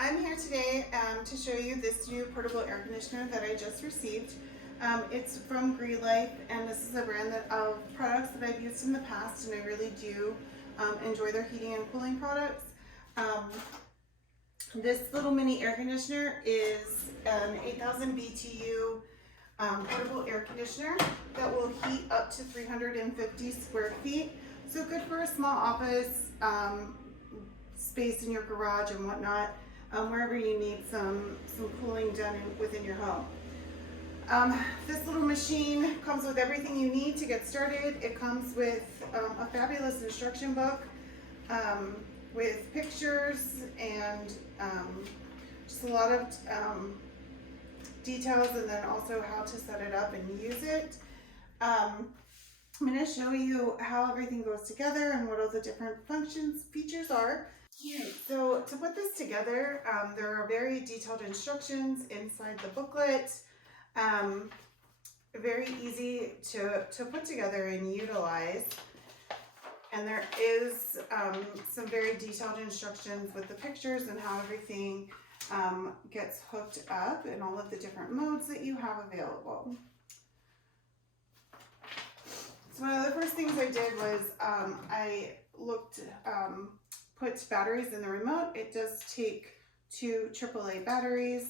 I'm here today to show you this new portable air conditioner that I just received. It's from Grelife, and this is a brand of products that I've used in the past, and I really do enjoy their heating and cooling products. This little mini air conditioner is an 8,000 BTU portable air conditioner that will heat up to 350 square feet. So good for a small office space in your garage and whatnot, wherever you need some cooling done within your home. This little machine comes with everything you need to get started. It comes with a fabulous instruction book with pictures and just a lot of details, and then also how to set it up and use it. I'm going to show you how everything goes together and what all the different features are. So to put this together, there are very detailed instructions inside the booklet. Very easy to put together and utilize. And there is some very detailed instructions with the pictures and how everything gets hooked up and all of the different modes that you have available. So one of the first things I did was I put batteries in the remote. It does take 2 AAA batteries.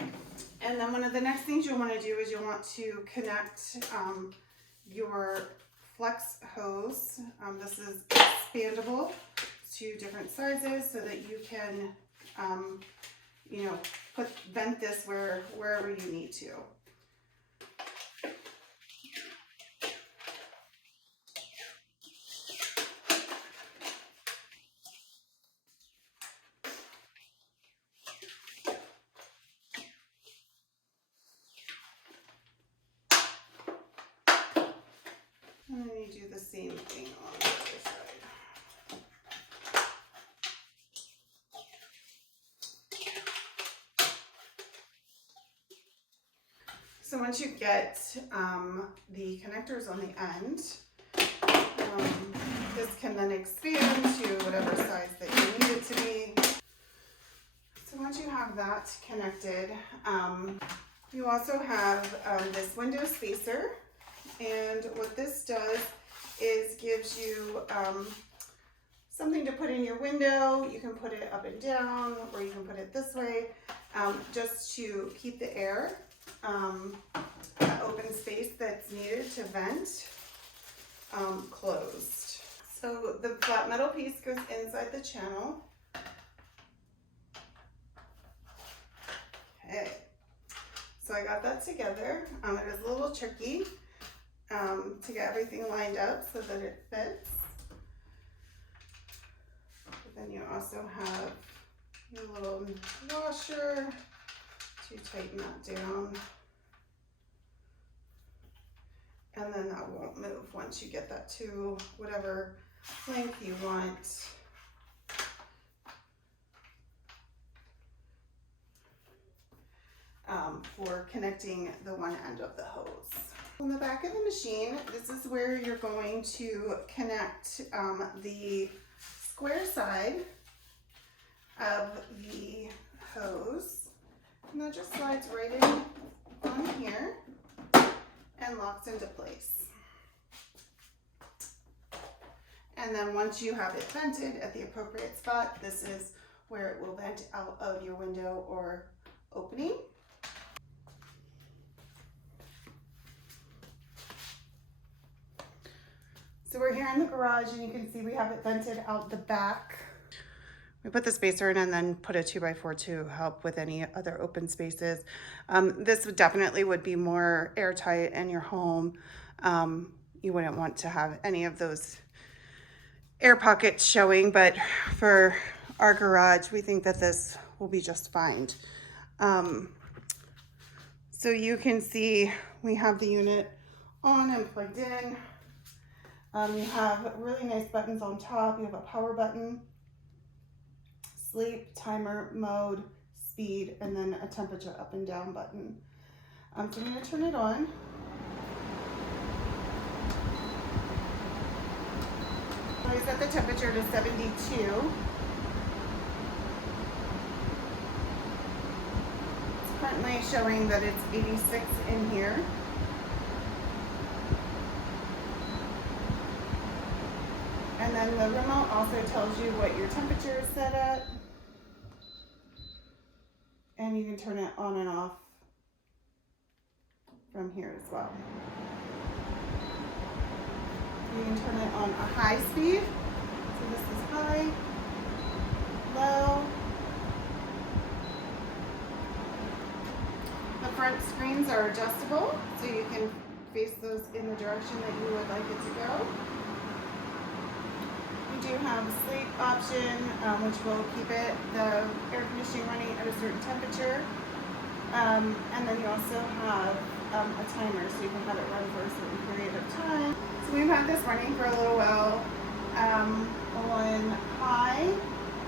And then one of the next things you'll want to do is you'll want to connect your flex hose. This is expandable to different sizes so that you can, vent this wherever you need to. And then you do the same thing on the other side. So once you get the connectors on the end, this can then expand to whatever size that you need it to be. So once you have that connected, you also have this window spacer. And what this does is gives you something to put in your window. You can put it up and down, or you can put it this way, just to keep the air, that open space that's needed to vent, closed. So the flat metal piece goes inside the channel. Okay, so I got that together. It was a little tricky to get everything lined up so that it fits. But then you also have your little washer to tighten that down. And then that won't move once you get that to whatever length you want. For connecting the one end of the hose. On the back of the machine, this is where you're going to connect the square side of the hose, and that just slides right in on here and locks into place. And then once you have it vented at the appropriate spot, this is where it will vent out of your window or opening. So we're here in the garage, and you can see we have it vented out the back. We put the spacer in and then put a 2x4 to help with any other open spaces. This definitely would be more airtight in your home. You wouldn't want to have any of those air pockets showing, but for our garage, we think that this will be just fine. So you can see we have the unit on and plugged in. You have really nice buttons on top. You have a power button, sleep, timer, mode, speed, and then a temperature up and down button. So I'm going to turn it on. So I set the temperature to 72. currently showing that it's 86 in here. And then the remote also tells you what your temperature is set at. And you can turn it on and off from here as well. You can turn it on a high speed. So this is high, low. The front screens are adjustable, so you can face those in the direction that you would like it to go. We do have a sleep option, which will keep the air conditioning running at a certain temperature. And then you also have a timer, so you can have it run for a certain period of time. So we've had this running for a little while on high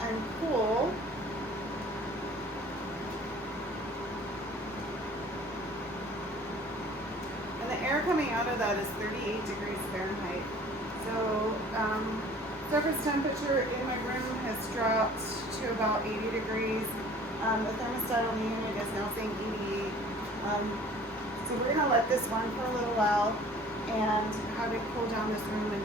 and cool. And the air coming out of that is 38 degrees Fahrenheit. So surface temperature in my room has dropped to about 80 degrees. The thermostat on the unit is now saying 88. So we're going to let this run for a little while and have it cool down this room and